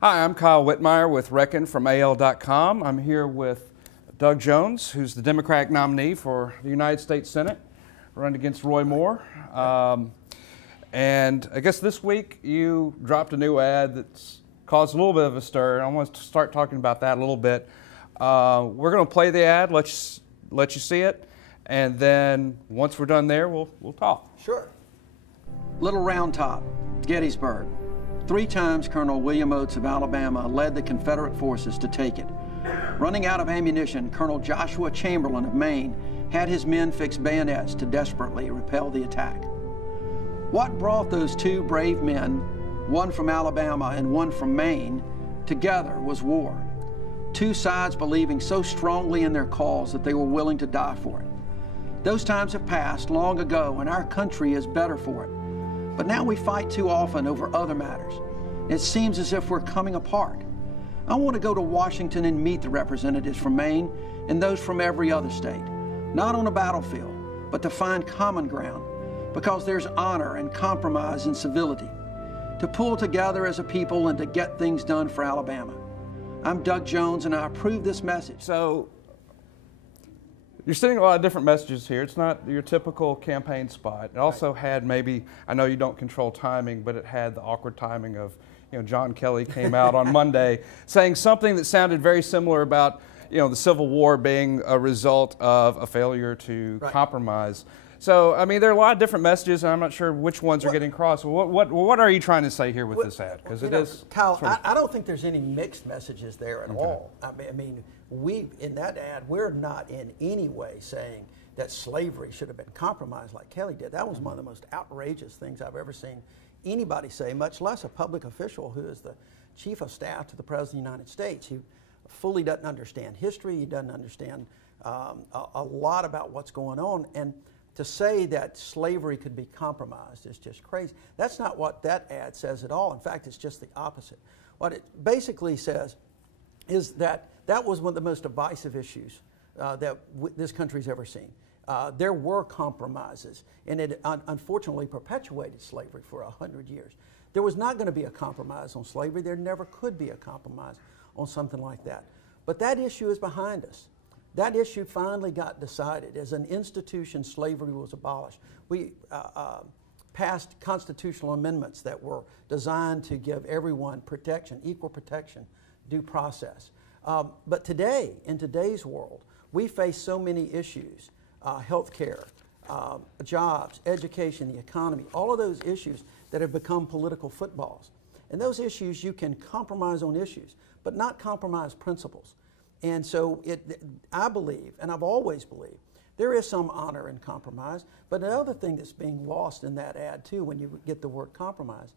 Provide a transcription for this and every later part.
Hi, I'm Kyle Whitmire with Reckon from AL.com. I'm here with Doug Jones, who's the Democratic nominee for the United States Senate, running against Roy Moore. And I guess this week you dropped a new ad that's caused a little bit of a stir. I want to start talking about that a little bit. We're going to play the ad, let you see it, and then once we're done there, we'll talk. Sure. Little Round Top, Gettysburg. 3 times Colonel William Oates of Alabama led the Confederate forces to take it. Running out of ammunition, Colonel Joshua Chamberlain of Maine had his men fix bayonets to desperately repel the attack. What brought those 2 brave men, one from Alabama and one from Maine, together was war. 2 sides believing so strongly in their cause that they were willing to die for it. Those times have passed long ago, and our country is better for it. But now we fight too often over other matters. It seems as if we're coming apart. I want to go to Washington and meet the representatives from Maine and those from every other state, not on a battlefield, but to find common ground, because there's honor and compromise and civility, to pull together as a people and to get things done for Alabama. I'm Doug Jones, and I approve this message. So, you're sending a lot of different messages here. It's not your typical campaign spot. It also had maybe, I know you don't control timing, but it had the awkward timing of, John Kelly came out on Monday saying something that sounded very similar about, the Civil War being a result of a failure to compromise. So, I mean, there are a lot of different messages, and I'm not sure which ones are getting crossed. What are you trying to say here with this ad? Because it is, Kyle, I don't think there's any mixed messages there at all. I mean, in that ad, we're not in any way saying that slavery should have been compromised like Kelly did. That was one of the most outrageous things I've ever seen anybody say, much less a public official who is the chief of staff to the President of the United States, who fully doesn't understand history, he doesn't understand a lot about what's going on. And to say that slavery could be compromised is just crazy. That's not what that ad says at all. In fact, it's just the opposite. What it basically says is that that was one of the most divisive issues that this country's ever seen. There were compromises, and it unfortunately perpetuated slavery for 100 years. There was not going to be a compromise on slavery. There never could be a compromise on something like that. But that issue is behind us. That issue finally got decided. As an institution, slavery was abolished. We passed constitutional amendments that were designed to give everyone protection, equal protection, due process. But today, in today's world, we face so many issues, health care, jobs, education, the economy, all of those issues that have become political footballs. And those issues, you can compromise on issues, but not compromise principles. And so I believe, and I've always believed, there is some honor in compromise. But another thing that's being lost in that ad, too, when you get the word compromise,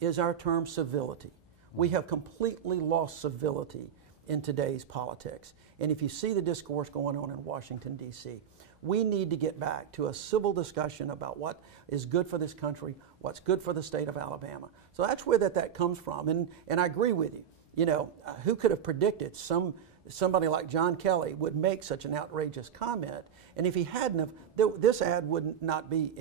is our term civility. We have completely lost civility in today's politics. And if you see the discourse going on in Washington, D.C., we need to get back to a civil discussion about what is good for this country, what's good for the state of Alabama. So that's where that comes from. And I agree with you. Who could have predicted somebody like John Kelly would make such an outrageous comment? And if he hadn't have, this ad would not be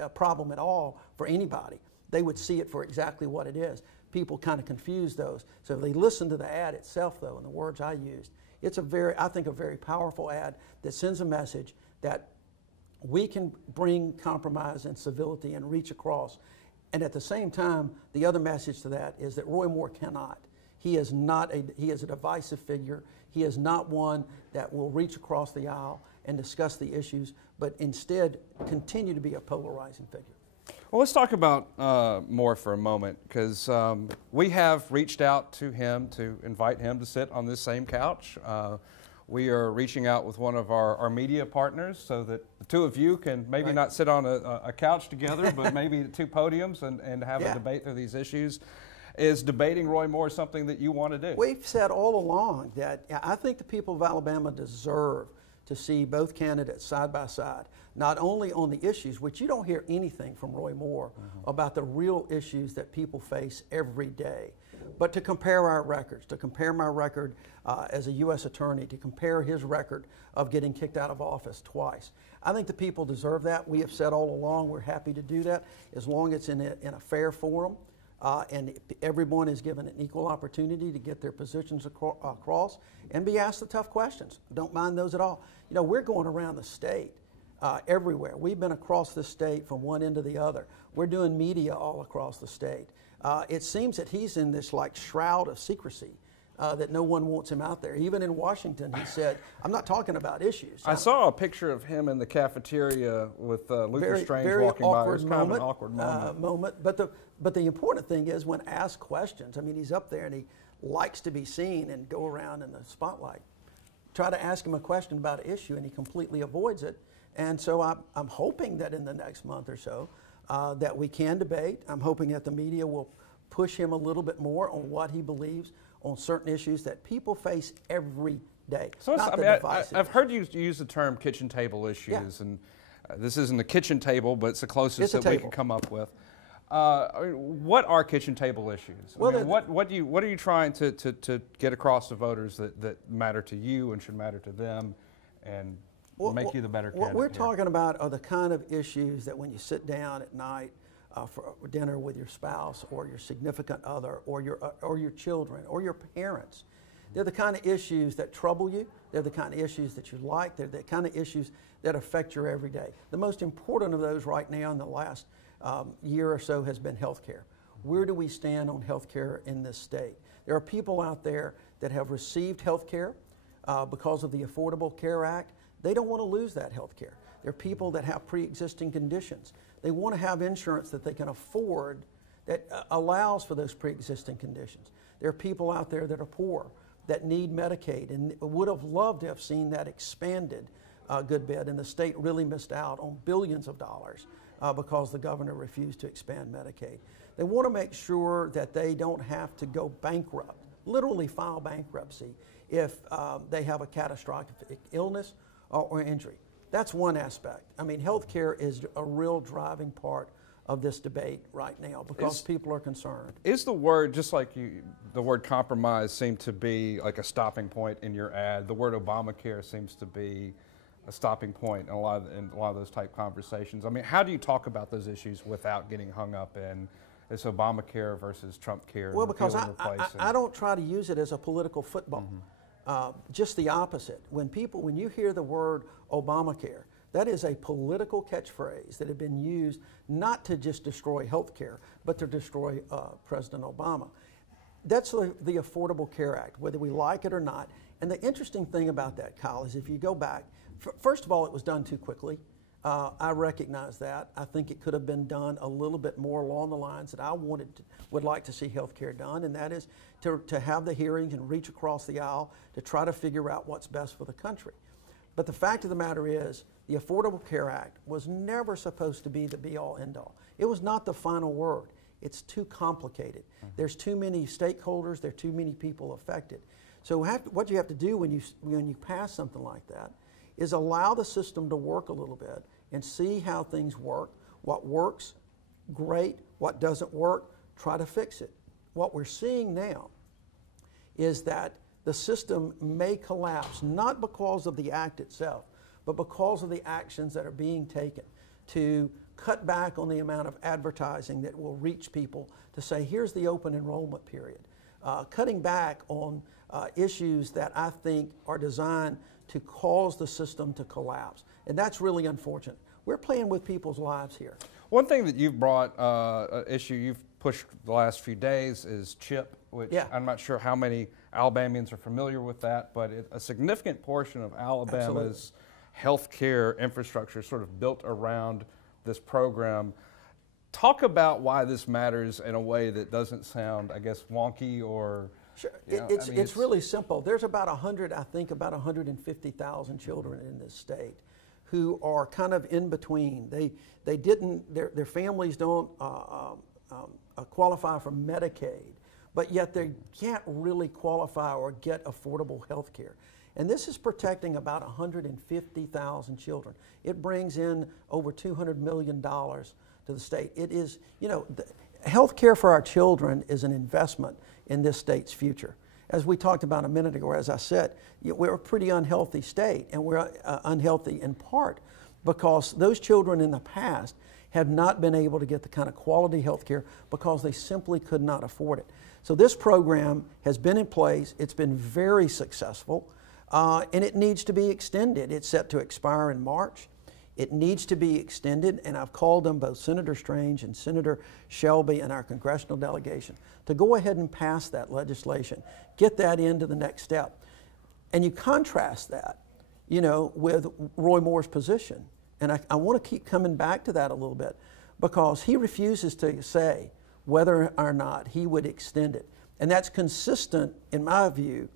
a problem at all for anybody. They would see it for exactly what it is. People kind of confuse those. So if they listen to the ad itself, though, and the words I used, it's I think a very powerful ad that sends a message that we can bring compromise and civility and reach across. And at the same time, the other message to that is that Roy Moore cannot. He is a divisive figure. He is not one that will reach across the aisle and discuss the issues, but instead continue to be a polarizing figure. Well, let's talk about Moore for a moment, because we have reached out to him to invite him to sit on this same couch. We are reaching out with one of our media partners so that the 2 of you can maybe not sit on a couch together, but maybe 2 podiums and have a debate through these issues. Is debating Roy Moore something that you want to do? We've said all along that I think the people of Alabama deserve to see both candidates side by side, not only on the issues, which you don't hear anything from Roy Moore about the real issues that people face every day, but to compare our records, to compare my record as a U.S. attorney, to compare his record of getting kicked out of office twice. I think the people deserve that. We have said all along we're happy to do that as long as it's in a fair forum. and everyone is given an equal opportunity to get their positions across and be asked the tough questions. Don't mind those at all. You know, we're going around the state everywhere. We've been across the state from one end to the other. We're doing media all across the state. It seems that he's in this like shroud of secrecy. That no one wants him out there. Even in Washington, he said, I'm not talking about issues. I saw a picture of him in the cafeteria with Luther Strange walking by. It was kind of an awkward moment. But the important thing is when asked questions, I mean, he's up there and he likes to be seen and go around in the spotlight. Try to ask him a question about an issue and he completely avoids it. And so I'm hoping that in the next month or so that we can debate. I'm hoping that the media will push him a little bit more on what he believes on certain issues that people face every day. So I've heard you use the term kitchen table issues, and this isn't a kitchen table, but it's the closest that we can come up with. What are kitchen table issues? Well, what are you trying to get across to voters that matter to you and should matter to them, and make you the better candidate? What we're talking about are the kind of issues that when you sit down at night for dinner with your spouse or your significant other or your children or your parents. They're the kind of issues that trouble you. They're the kind of issues that you like. They're the kind of issues that affect your everyday. The most important of those right now in the last year or so has been health care. Where do we stand on health care in this state? There are people out there that have received health care because of the Affordable Care Act. They don't want to lose that health care. There are people that have pre-existing conditions. They want to have insurance that they can afford that allows for those pre-existing conditions. There are people out there that are poor, that need Medicaid, and would have loved to have seen that expanded a good bit, and the state really missed out on billions of dollars because the governor refused to expand Medicaid. They want to make sure that they don't have to go bankrupt, literally file bankruptcy, if they have a catastrophic illness or injury. That's one aspect. I mean, healthcare is a real driving part of this debate right now because people are concerned. Is the word, just like the word compromise seemed to be like a stopping point in your ad, the word Obamacare seems to be a stopping point in a lot of those type conversations. I mean, how do you talk about those issues without getting hung up in this Obamacare versus Trump care? Well, because I don't try to use it as a political football. Mm-hmm. Just the opposite. When you hear the word Obamacare, that is a political catchphrase that had been used not to just destroy health care, but to destroy President Obama. That's the Affordable Care Act, whether we like it or not. And the interesting thing about that, Kyle, is if you go back, first of all, it was done too quickly. I recognize that. I think it could have been done a little bit more along the lines that I would like to see health care done, and that is to have the hearings and reach across the aisle to try to figure out what's best for the country. But the fact of the matter is, the Affordable Care Act was never supposed to be the be-all, end-all. It was not the final word. It's too complicated. Mm-hmm. There's too many stakeholders. There are too many people affected. So what you have to do when you pass something like that is allow the system to work a little bit and see how things work. What works, great. What doesn't work, try to fix it. What we're seeing now is that the system may collapse, not because of the act itself, but because of the actions that are being taken to cut back on the amount of advertising that will reach people to say, here's the open enrollment period. Cutting back on issues that I think are designed to cause the system to collapse. And that's really unfortunate. We're playing with people's lives here. One thing that you've brought, an issue you've pushed the last few days is CHIP, which I'm not sure how many Alabamians are familiar with that, but a significant portion of Alabama's healthcare infrastructure is sort of built around this program. Talk about why this matters in a way that doesn't sound, I guess, wonky or... Sure. It's really simple. There's about 150,000 children in this state who are kind of in between. Their families don't qualify for Medicaid, but yet they can't really qualify or get affordable health care. And this is protecting about 150,000 children. It brings in over $200 million to the state. It is, health care for our children is an investment in this state's future. As we talked about a minute ago, as I said, we're a pretty unhealthy state, and we're unhealthy in part because those children in the past have not been able to get the kind of quality health care because they simply could not afford it. So this program has been in place. It's been very successful, and it needs to be extended. It's set to expire in March. It needs to be extended, and I've called them, both Senator Strange and Senator Shelby and our congressional delegation, to go ahead and pass that legislation, get that into the next step. And you contrast that, you know, with Roy Moore's position. And I want to keep coming back to that a little bit, because he refuses to say whether or not he would extend it. And that's consistent, in my view,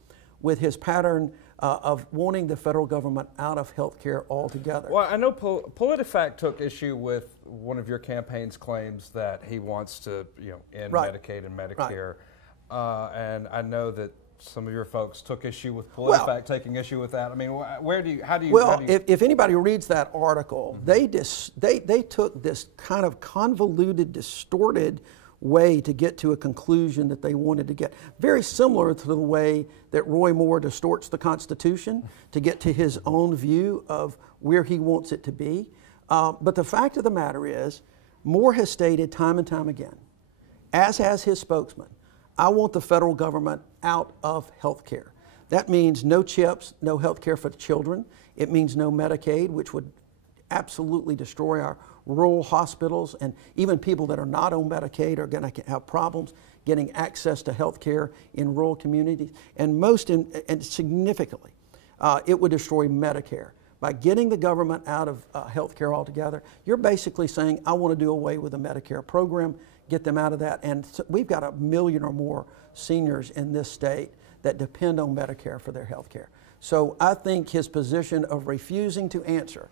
with his pattern of wanting the federal government out of health care altogether. Well, I know PolitiFact took issue with one of your campaign's claims that he wants to, you know, end Medicaid and Medicare. And I know that some of your folks took issue with PolitiFact taking issue with that. I mean, how do you? If anybody reads that article, they took this kind of convoluted, distorted way to get to a conclusion that they wanted to get. Very similar to the way that Roy Moore distorts the Constitution to get to his own view of where he wants it to be. But the fact of the matter is, Moore has stated time and time again, as has his spokesman, I want the federal government out of health care. That means no CHIPs, no health care for the children. It means no Medicaid, which would absolutely destroy our rural hospitals, and even people that are not on Medicaid are going to have problems getting access to health care in rural communities. And and significantly, it would destroy Medicare. By getting the government out of health care altogether, you're basically saying, I want to do away with the Medicare program, get them out of that. And so we've got 1 million or more seniors in this state that depend on Medicare for their health care. So I think his position of refusing to answer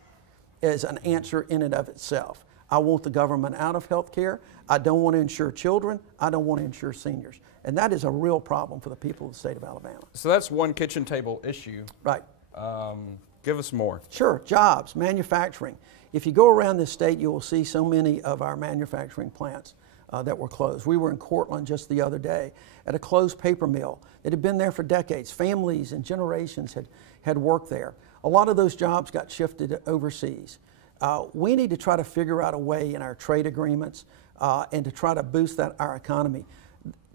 is an answer in and of itself. I want the government out of health care. I don't want to insure children. I don't want to insure seniors. And that is a real problem for the people of the state of Alabama. So that's one kitchen table issue. Right. Give us more. Sure. Jobs, manufacturing. If you go around this state, you will see so many of our manufacturing plants that were closed. We were in Cortland just the other day at a closed paper mill that had been there for decades. Families and generations had worked there. A lot of those jobs got shifted overseas. We need to try to figure out a way in our trade agreements and to try to boost our economy,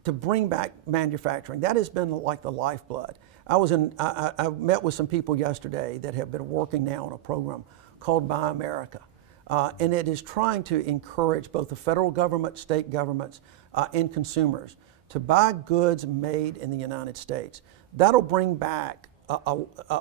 to bring back manufacturing. That has been like the lifeblood. I met with some people yesterday that have been working now on a program called Buy America. And it is trying to encourage both the federal government, state governments, and consumers to buy goods made in the United States. That'll bring back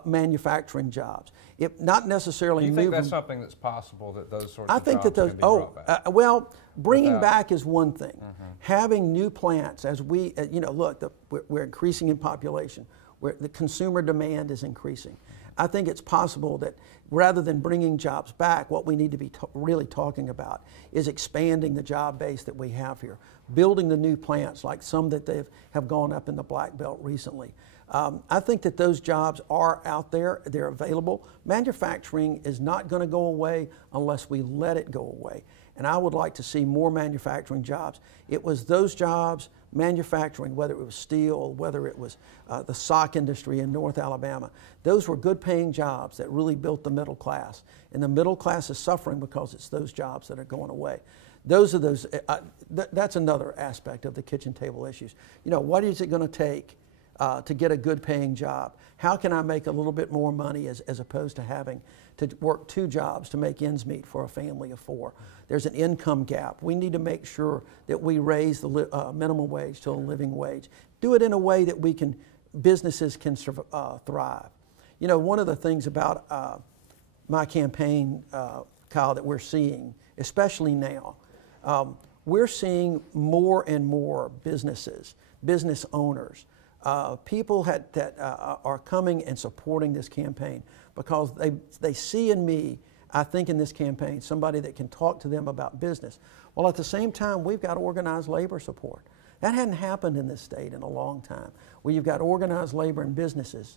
manufacturing jobs. It not necessarily. Do you think that's something that's possible, that those sorts of jobs can be brought back? Well, bringing back is one thing. Having new plants, as we, you know, look, we're increasing in population. The consumer demand is increasing. I think it's possible that rather than bringing jobs back, what we need to be really talking about is expanding the job base that we have here, building the new plants like some that have gone up in the Black Belt recently. I think that those jobs are out there, they're available. Manufacturing is not going to go away unless we let it go away. And I would like to see more manufacturing jobs. It was those jobs, manufacturing, whether it was steel, whether it was the sock industry in North Alabama, those were good paying jobs that really built the middle class. And the middle class is suffering because it's those jobs that are going away. That's another aspect of the kitchen table issues. You know, what is it going to take to get a good paying job? How can I make a little bit more money as opposed to having to work 2 jobs to make ends meet for a family of 4? There's an income gap. We need to make sure that we raise the minimum wage to a living wage. Do it in a way that businesses can thrive. You know, one of the things about my campaign, Kyle, that we're seeing, especially now, we're seeing more and more businesses, business owners, people that are coming and supporting this campaign because they see in me, I think in this campaign, somebody that can talk to them about business. Well, at the same time, we've got organized labor support. That hadn't happened in this state in a long time, where you've got organized labor and businesses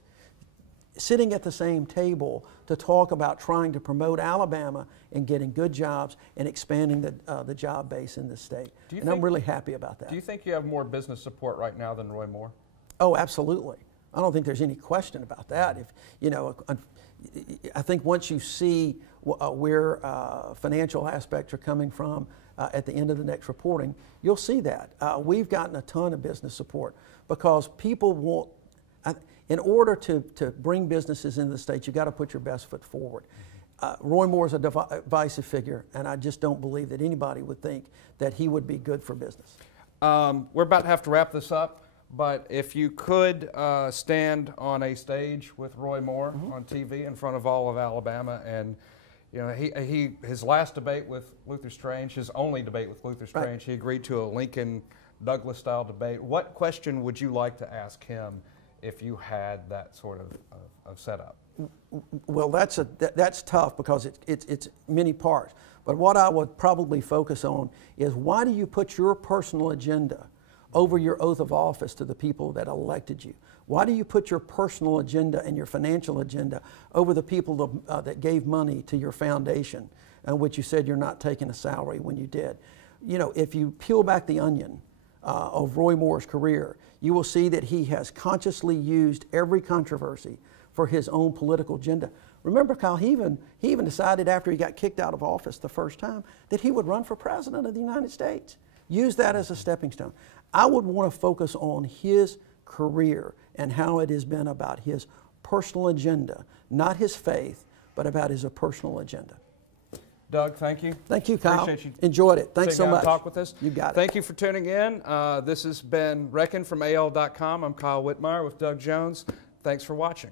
sitting at the same table to talk about trying to promote Alabama and getting good jobs and expanding the job base in the state. And I'm really happy about that. Do you think you have more business support right now than Roy Moore? Oh, absolutely. I don't think there's any question about that. If I think once you see where financial aspects are coming from at the end of the next reporting, you'll see that. We've gotten a ton of business support because people want, in order to bring businesses into the state, you've got to put your best foot forward. Roy Moore is a divisive figure, and I just don't believe that anybody would think that he would be good for business. We're about to have to wrap this up, but if you could stand on a stage with Roy Moore on TV in front of all of Alabama, and you know, his last debate with Luther Strange, his only debate with Luther Strange, right, he agreed to a Lincoln-Douglas style debate. What question would you like to ask him if you had that sort of setup? Well, that's tough because it's many parts. But what I would probably focus on is, why do you put your personal agenda over your oath of office to the people that elected you? Why do you put your personal agenda and your financial agenda over the people that gave money to your foundation, which you said you're not taking a salary when you did? You know, if you peel back the onion of Roy Moore's career, you will see that he has consciously used every controversy for his own political agenda. Remember, Kyle, he even decided after he got kicked out of office the first time that he would run for president of the United States. Use that as a stepping stone. I would want to focus on his career and how it has been about his personal agenda, not his faith, but about his personal agenda. Doug, thank you. Thank you, Kyle. Appreciate you. Enjoyed it. Thanks so much. Talk with us. You got it. Thank you for tuning in. This has been Reckon from AL.com. I'm Kyle Whitmire with Doug Jones. Thanks for watching.